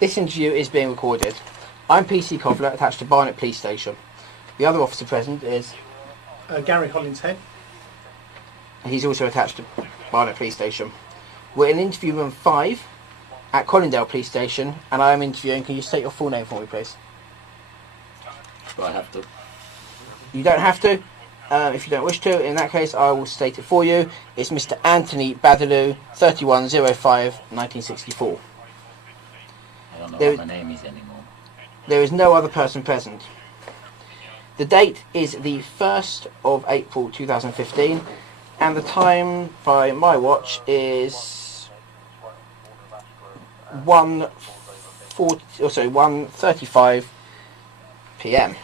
This interview is being recorded. I'm PC Cobbler, attached to Barnet Police Station. The other officer present is Gary Hollinshead. He's also attached to Barnet Police Station. We're in interview room 5 at Colindale Police Station, and I am interviewing. Can you state your full name for me, please? Do I have to? You don't have to. If you don't wish to, in that case, I will state it for you. It's Mr. Anthony Badaloo, 3105-1964. I don't know what my name is anymore. There is no other person present. The date is the 1st of April 2015, and the time by my watch is 1:35 p.m.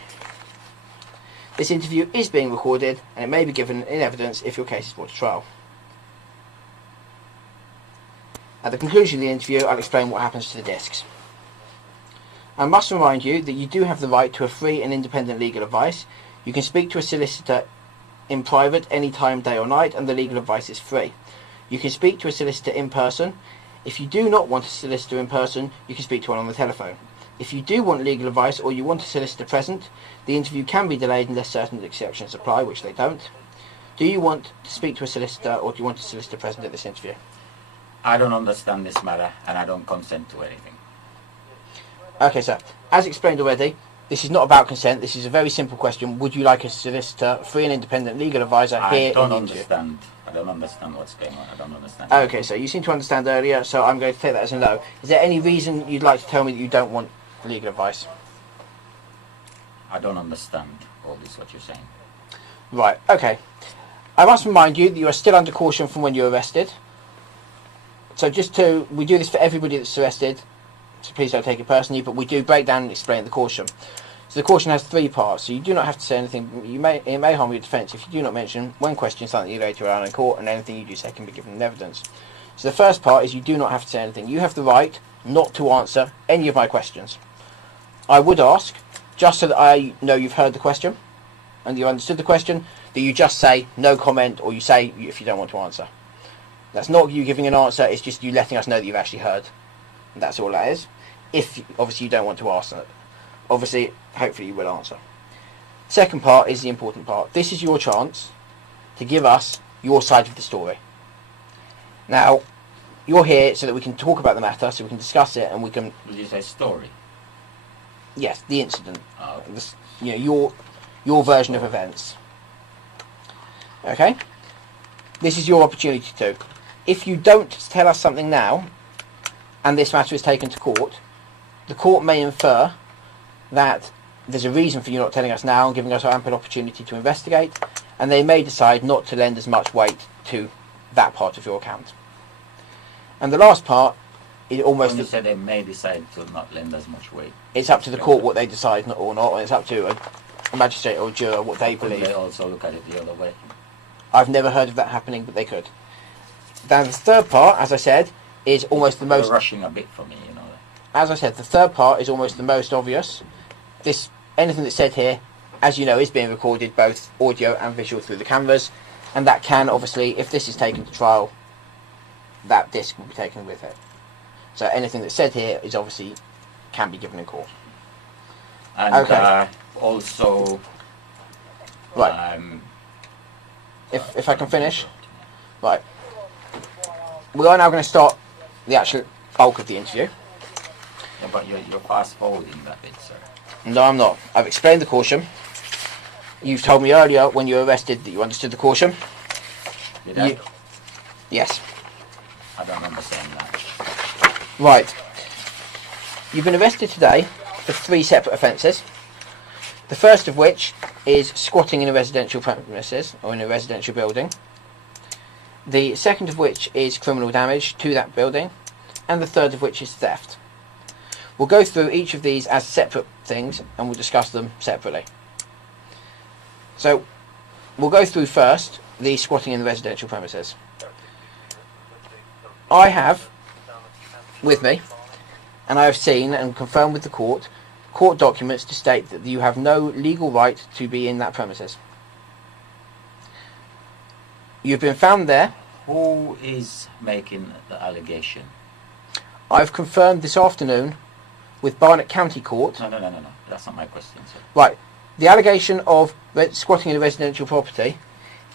This interview is being recorded, and it may be given in evidence if your case is brought to trial. At the conclusion of the interview, I'll explain what happens to the discs. I must remind you that you do have the right to a free and independent legal advice. You can speak to a solicitor in private any time, day or night, and the legal advice is free. You can speak to a solicitor in person. If you do not want a solicitor in person, you can speak to one on the telephone. If you do want legal advice or you want a solicitor present, the interview can be delayed unless certain exceptions apply, which they don't. Do you want to speak to a solicitor, or do you want a solicitor present at this interview? I don't understand this matter, and I don't consent to anything. Okay, sir. As explained already, this is not about consent. This is a very simple question. Would you like a solicitor, free and independent legal advisor here in the interview? I don't understand what's going on. I don't understand. Okay, so you seem to understand earlier, so I'm going to take that as a no. Is there any reason you'd like to tell me that you don't want legal advice? I don't understand all this, what you're saying. Right, okay. I must remind you that you are still under caution from when you were arrested. So we do this for everybody that's arrested, so please don't take it personally, but we do break down and explain the caution. So the caution has 3 parts, so you do not have to say anything. It may harm your defence if you do not mention, when questioned, something you later on in court, and anything you do say can be given in evidence. So the first part is you do not have to say anything. You have the right not to answer any of my questions. I would ask, just so that I know you've heard the question, and you understood the question, that you just say no comment, or you say if you don't want to answer. That's not you giving an answer, it's just you letting us know that you've actually heard. And that's all that is. If, obviously, you don't want to answer. Obviously, hopefully you will answer. Second part is the important part. This is your chance to give us your side of the story. Now, you're here so that we can talk about the matter, so we can discuss it, and we can... Did you say story? Yes, the incident. Oh. Your version of events. Okay? This is your opportunity to. If you don't tell us something now, and this matter is taken to court, the court may infer that there's a reason for you not telling us now and giving us ample opportunity to investigate, and they may decide not to lend as much weight to that part of your account. And the last part is almost... When you said they may decide to not lend as much weight. It's up to the court what they decide or not, and it's up to a magistrate or a juror what they believe. They also look at it the other way. I've never heard of that happening, but they could. Then the third part, as I said, is almost the most... You're rushing a bit for me, you know. As I said, the third part is almost the most obvious. Anything that's said here, as you know, is being recorded both audio and visual through the cameras, and that can, obviously, if this is taken to trial, that disc will be taken with it. So anything that's said here is obviously can be given in court. And okay. Also... Right. If I can finish. Right. We are now going to start the actual bulk of the interview. Yeah, but you're fast forwarding that bit, sir. No, I'm not. I've explained the caution. You've told me earlier when you were arrested that you understood the caution. Did I? Yes. I don't understand that. Right. You've been arrested today for 3 separate offences. The first of which is squatting in a residential premises or in a residential building. The second of which is criminal damage to that building. And the third of which is theft. We'll go through each of these as separate things and we'll discuss them separately. So, we'll go through first the squatting in the residential premises. I have with me, and I have seen and confirmed with the court documents to state that you have no legal right to be in that premises. You've been found there. Who is making the allegation? I've confirmed this afternoon with Barnet County Court. No. That's not my question, sir. Right. The allegation of squatting in a residential property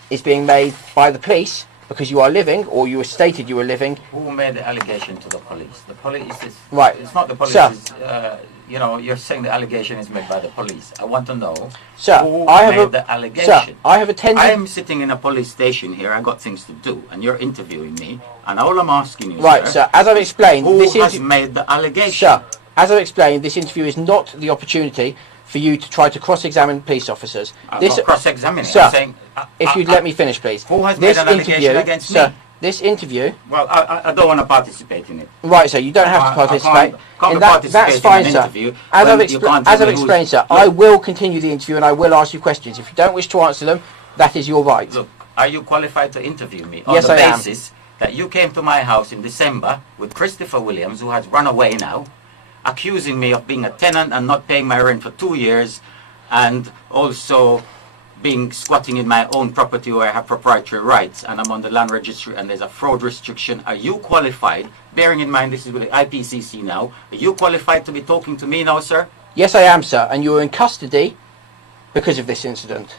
is being made by the police because you are living, or you were stated you were living. Who made the allegation to the police? The police is... Right. It's not the police. Sir. You're saying the allegation is made by the police. I want to know Sir, who I have made the allegation. Sir, I have attended... I am sitting in a police station here. I got things to do, and you're interviewing me. And all I'm asking you, Right, sir, as I've explained... who has made the allegation? Sir, as I've explained, this interview is not the opportunity for you to try to cross-examine police officers. I'm not cross-examining. Sir, I'm saying, if you'd let me finish, please. Who has made an allegation against sir, me? This interview... Well, I don't want to participate in it. Right, sir, you don't have to participate. Can't That's participate fine, in an sir. interview As when I've, you can't as tell I've me explained, who's... sir, I will continue the interview and I will ask you questions. If you don't wish to answer them, that is your right. Look, are you qualified to interview me on Yes, the I am. basis that you came to my house in December with Christopher Williams, who has run away now, accusing me of being a tenant and not paying my rent for 2 years, and also being squatting in my own property where I have proprietary rights and I'm on the land registry and there's a fraud restriction? Are you qualified, bearing in mind this is with the IPCC now, are you qualified to be talking to me now, sir? Yes, I am, sir, and you are in custody because of this incident.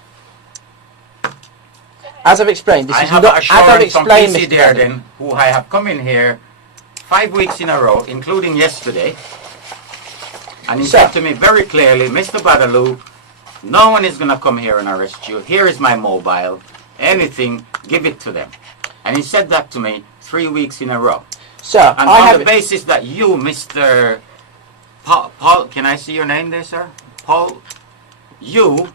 As I've explained, this I is have not... a As I've assurance from explained, PC Mr. Bradley. Dearden, who I have come in here 5 weeks in a row, including yesterday, and he Sir. said to me very clearly, Mr. Badaloo, no one is going to come here and arrest you. Here is my mobile. Anything, give it to them. And he said that to me 3 weeks in a row. Sir, And I on have... the basis that you, Mr. Paul, can I see your name there, sir? Paul, you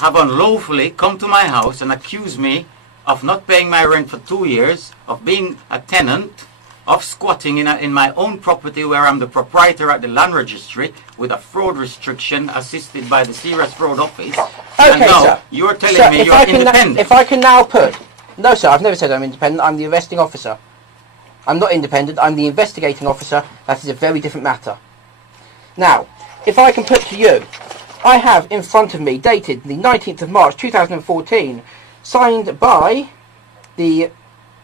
have unlawfully come to my house and accused me of not paying my rent for 2 years, of being a tenant, of squatting in my own property where I'm the proprietor at the land registry with a fraud restriction assisted by the Serious Fraud Office. And Okay, now sir. you're telling Sir, me if you're I can independent. if I can now put... No, sir, I've never said I'm independent. I'm the arresting officer. I'm not independent. I'm the investigating officer. That is a very different matter. Now, if I can put to you, I have in front of me, dated the 19th of March 2014, signed by the...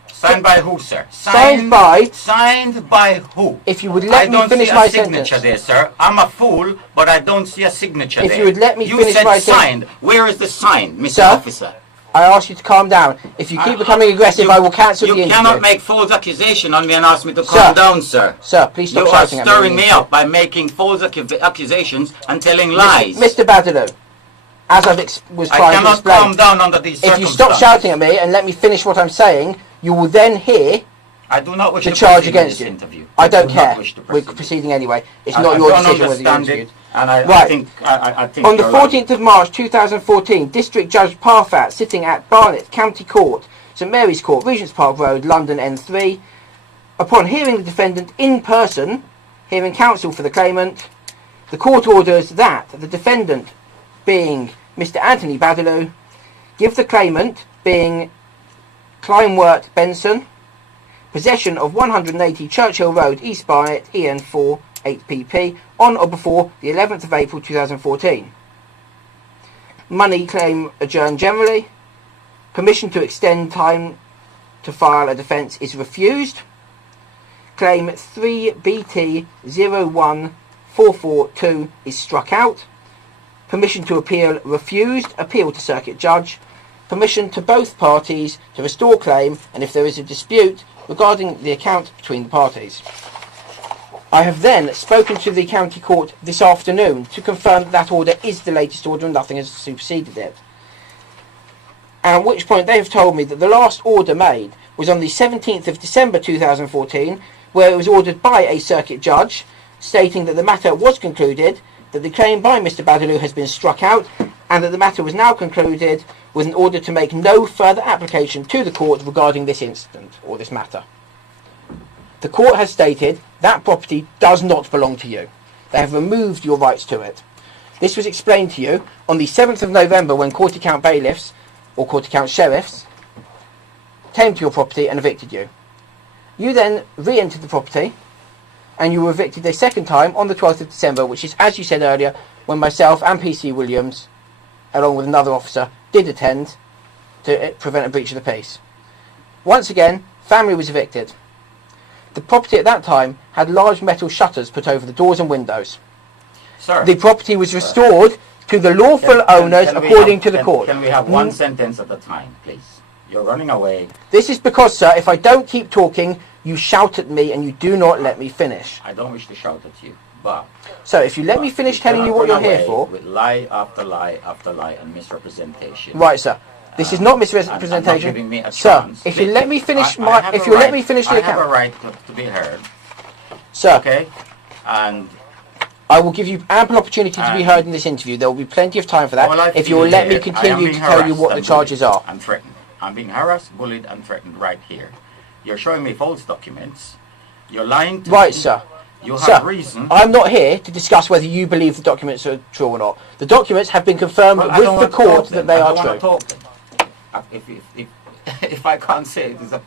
Signed by who, sir? Signed by... Signed by who? If you would let me finish I my don't see a signature sentence. there, sir. I'm a fool, but I don't see a signature If there. you would let me finish said my signed. Where is the sign, Mr. Sir? Officer? I ask you to calm down. If you keep becoming aggressive, I will cancel the You interview. cannot make false accusation on me and ask me to calm down, sir. Sir, please stop You are shouting at me. stirring me up by making false accusations and telling lies. Mr. Badaloo, as I was I trying to cannot explain, calm down under these if you circumstances. stop shouting at me and let me finish what I'm saying, you will then hear I do not wish the to charge proceed against in you. this interview. I don't do not care. wish to We're proceed. proceeding anyway. It's I not your don't decision whether you're understand interviewed. it, and I Right. think On the you're right. 14th of March 2014, District Judge Parfat, sitting at Barnet County Court, St Mary's Court, Regent's Park Road, London N3, upon hearing the defendant in person, hearing counsel for the claimant, the court orders that the defendant, being Mr Anthony Badaloo, give the claimant, being Kleinwert Benson, possession of 180 Churchill Road, East Barnet, EN4 8PP, on or before the 11th of April 2014. Money claim adjourned generally. Permission to extend time to file a defence is refused. Claim 3BT01442 is struck out. Permission to appeal refused. Appeal to Circuit Judge. Permission to both parties to restore claim, and if there is a dispute, regarding the account between the parties. I have then spoken to the County Court this afternoon to confirm that order is the latest order and nothing has superseded it. At which point they have told me that the last order made was on the 17th of December 2014, where it was ordered by a circuit judge, stating that the matter was concluded, that the claim by Mr Badaloo has been struck out, and that the matter was now concluded with an order to make no further application to the court regarding this incident, or this matter. The court has stated that property does not belong to you. They have removed your rights to it. This was explained to you on the 7th of November when court account bailiffs, or court account sheriffs, came to your property and evicted you. You then re-entered the property, and you were evicted a second time on the 12th of December, which is, as you said earlier, when myself and PC Williams, along with another officer, did attend to prevent a breach of the peace. Once again, family was evicted. The property at that time had large metal shutters put over the doors and windows. Sir, The property was restored to the lawful owners according to the court. Can we have one sentence at a time, please? You're running away. This is because, sir, if I don't keep talking, you shout at me and you do not let me finish. I don't wish to shout at you, but... So if you let me finish telling you what you're here for... with lie after lie after lie and misrepresentation. Right, sir. This is not misrepresentation. And not giving me a sir, chance. if you let me finish I my... have If a you let right- me finish the I have account... a right to be heard, Sir, okay? And... I will give you ample opportunity to be heard in this interview. There will be plenty of time for all I that if you feel will let me here, I am continue being to tell you harassed what the and charges bullied are. and threatened. I'm being harassed, bullied and threatened right here. You're showing me false documents. You're lying to me. Right, sir. You have Sir, reason. I'm not here to discuss whether you believe the documents are true or not. The documents have been confirmed Well, I with don't the want to talk court that then. they I are don't want true. to talk then. If I can't say it is a...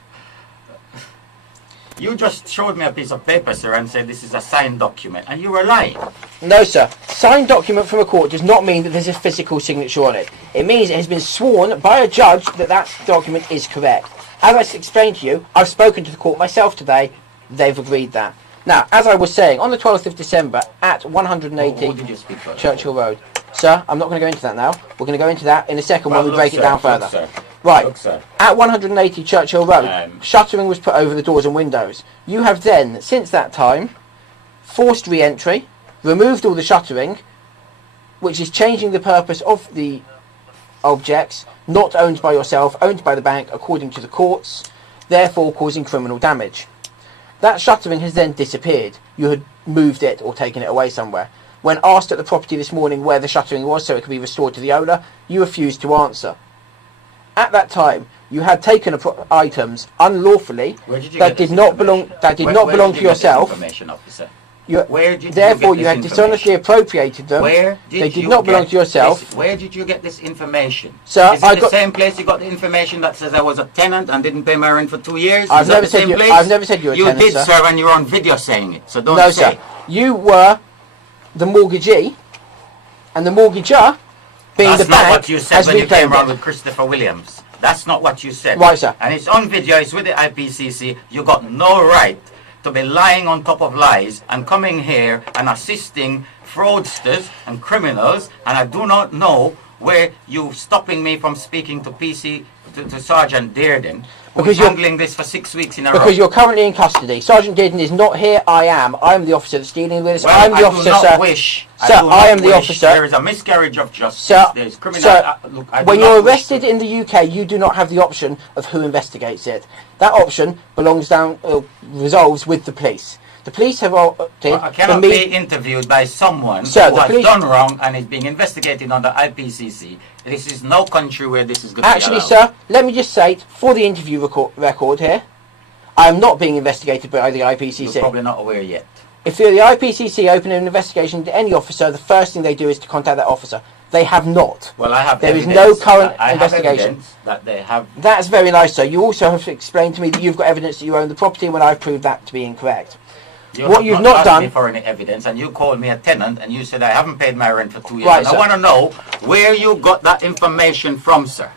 You just showed me a piece of paper, sir, and said this is a signed document, and you were lying. No, sir. Signed document from a court does not mean that there's a physical signature on it. It means it has been sworn by a judge that that document is correct. As I explained to you, I've spoken to the court myself today. They've agreed that. Now, as I was saying, on the 12th of December at Who 180 did you speak for? Churchill Road. Sir, I'm not going to go into that now. We're going to go into that in a second Well, when we look, break sir, it down look, further. sir. Right. Look, sir. At 180 Churchill Road, shuttering was put over the doors and windows. You have then, since that time, forced re-entry, removed all the shuttering, which is changing the purpose of the objects, not owned by yourself, owned by the bank, according to the courts, therefore causing criminal damage. That shuttering has then disappeared. You had moved it or taken it away somewhere. When asked at the property this morning where the shuttering was so it could be restored to the owner, you refused to answer. At that time, you had taken items unlawfully Where did you that get this did not belong information? that did Where- not where belong did to you get this yourself. information, officer? You, Where did therefore, you you get had this dishonestly appropriated them. Where did They did you not belong get to yourself. this- where did you get this information? Sir, is it I the got- same place you got the information that says I was a tenant and didn't pay my rent for 2 years? I've Is that never the said same you- place? I've never said you were a tenant, You did, sir. sir, and you're on video saying it. So don't No, say. sir. You were the mortgagee, and the mortgager, being That's the not bank, what you said has when you came reclaimed around it. with Christopher Williams. That's not what you said. Right, sir. And it's on video, it's with the IPCC. You got no right to be lying on top of lies and coming here and assisting fraudsters and criminals. And I do not know where you stopping me from speaking to to Sergeant Dearden, who's Because you're- handling this for 6 weeks in a row. Because you're currently in custody. Sergeant Dearden is not here. I am. I'm the officer that's dealing with this. Well, I'm the I officer, do not sir. wish. Sir, do not I am the wish. officer. There is a miscarriage of justice. Sir, There is criminal. sir, Look, I do when not you're wish arrested to- in the UK, you do not have the option of who investigates it. That option belongs resolves with the police. The police have opted I for cannot me. be interviewed by someone Sir, who the has police- done wrong and is being investigated under IPCC. This is no country where this is going to Actually, be allowed. sir, let me just say it, for the interview record here, I am not being investigated by the You're IPCC. probably not aware yet. If the IPCC open an investigation into any officer, the first thing they do is to contact that officer. They have not. Well, I have There is evidence no current that I have investigation. evidence that they have. That's very nice, sir. You also have explained to me that you've got evidence that you own the property when I've proved that to be incorrect. What have you've not asked done- me for any evidence, and you called me a tenant, and you said I haven't paid my rent for 2 years. Right, and sir. I want to know where you got that information from, sir.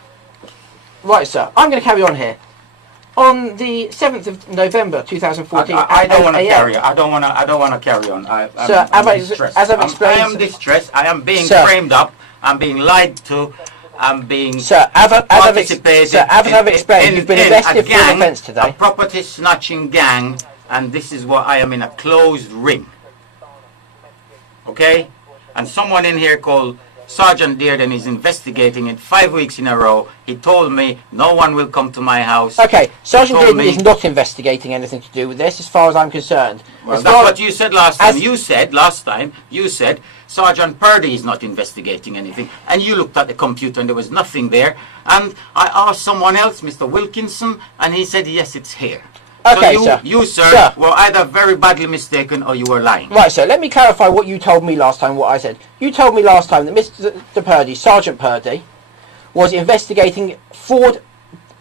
Right, sir. I'm going to carry on here. On the 7th of November 2014, I at don't want to 8 a.m. carry on. I don't want to carry on. Sir, I'm distressed. as I've explained- I am distressed. I am being Sir. framed up. I'm being lied to. I'm being Sir, as I've participated explained, you've been in arrested a for an gang, offence today. a property snatching gang, and this is what I am in a closed ring. Okay? And someone in here called Sergeant Dearden is investigating it 5 weeks in a row. He told me no one will come to my house. Okay, Sergeant told Dearden me- is not investigating anything to do with this, as far as I'm concerned. Well, As that's far- what you said last time. as- You said Sergeant Purdy is not investigating anything. And you looked at the computer and there was nothing there. And I asked someone else, Mr. Wilkinson, and he said, yes, it's here. Okay, so sir. you, sir, Sir. were either very badly mistaken or you were lying. Right, sir, let me clarify what you told me last time, what I said. You told me last time that Mr. Purdy, Sergeant Purdy, was investigating fraud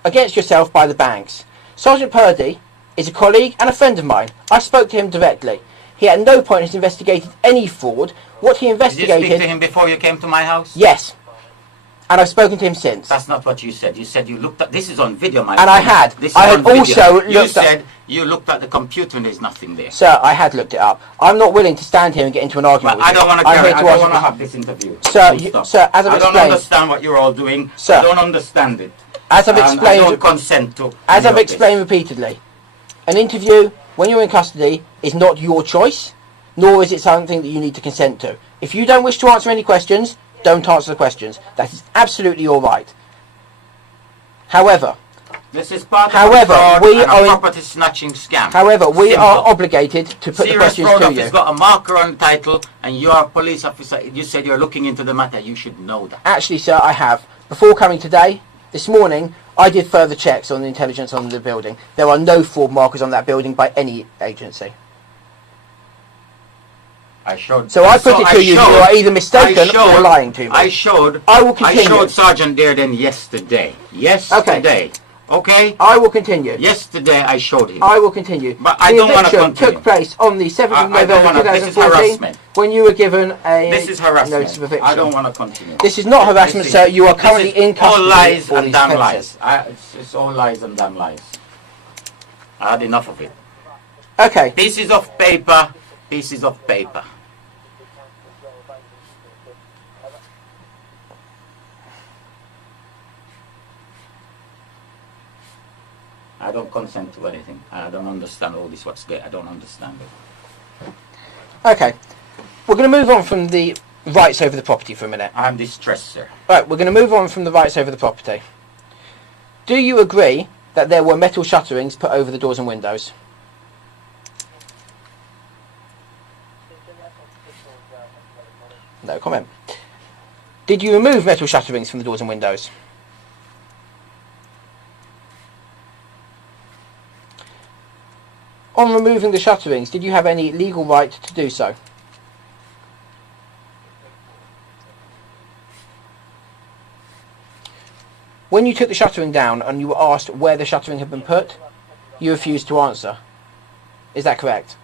against yourself by the banks. Sergeant Purdy is a colleague and a friend of mine. I spoke to him directly. He at no point has investigated any fraud. What he Did you speak to investigated... him before you came to my house? Yes. and I've spoken to him since. That's not what you said. You said you looked at... This is on video, my And I friend. had. This is I had on video. also You looked said up. you looked at the computer and there's nothing there. Sir, I had looked it up. I'm not willing to stand here and get into an argument But with I don't want to I'm carry... here I to don't ask want to you- have this interview. Sir, Full you- stop. sir, as I've I don't explained- understand what you're all doing. Sir. I don't understand it. As I've And I explained, don't consent to... as any I've of this. explained repeatedly, an interview when you're in custody is not your choice, nor is it something that you need to consent to. If you don't wish to answer any questions, don't answer the questions. That is absolutely your right. However, This is part However, of a fraud we and are a in- property snatching scam. however, we Simple. are obligated to put the Serious questions fraud to officer you. got a marker on the title, and you are a police officer. You said you're looking into the matter. You should know that. Actually, sir, I have. Before coming today, this morning, I did further checks on the intelligence on the building. There are no fraud markers on that building by any agency. I showed. So I put it to you, you are either mistaken or lying to me. I showed. I will continue. I showed Sergeant Dearden yesterday. Yesterday. Okay. I will continue. Yesterday I showed him. I will continue. But I the don't wanna eviction continue. took place on the 7th of I don't November wanna- this is 2014 harassment. when you were given a This is notice of harassment. eviction. I don't want to continue. This is not harassment, This sir. is- You are this currently is in custody all lies for and these damn offences. lies. It's all lies and damn lies. I had enough of it. Okay. Pieces of paper. Pieces of paper. I don't consent to anything. I don't understand all this. What's there? I don't understand it. Okay. We're going to move on from the rights over the property for a minute. I'm distressed, sir. Right, we're going to move on from the rights over the property. Do you agree that there were metal shutterings put over the doors and windows? No comment. Did you remove metal shutterings from the doors and windows? On removing the shutterings, did you have any legal right to do so? When you took the shuttering down and you were asked where the shuttering had been put, you refused to answer. Is that correct?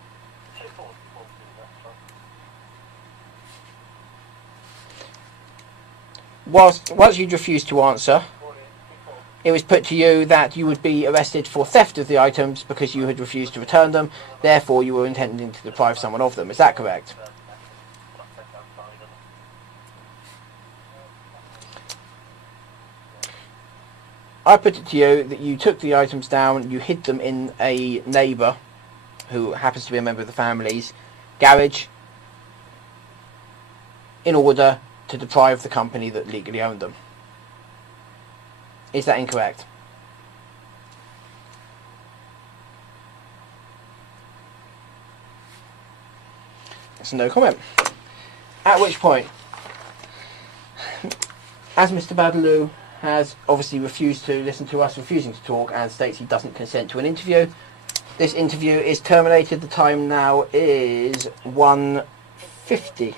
Once you'd refused to answer, it was put to you that you would be arrested for theft of the items because you had refused to return them, therefore you were intending to deprive someone of them. Is that correct? I put it to you that you took the items down, you hid them in a neighbour who happens to be a member of the family's garage in order to deprive the company that legally owned them. Is that incorrect? That's no comment. At which point, as Mr. Badaloo has obviously refused to listen to us, refusing to talk, and states he doesn't consent to an interview, this interview is terminated. The time now is 1:50.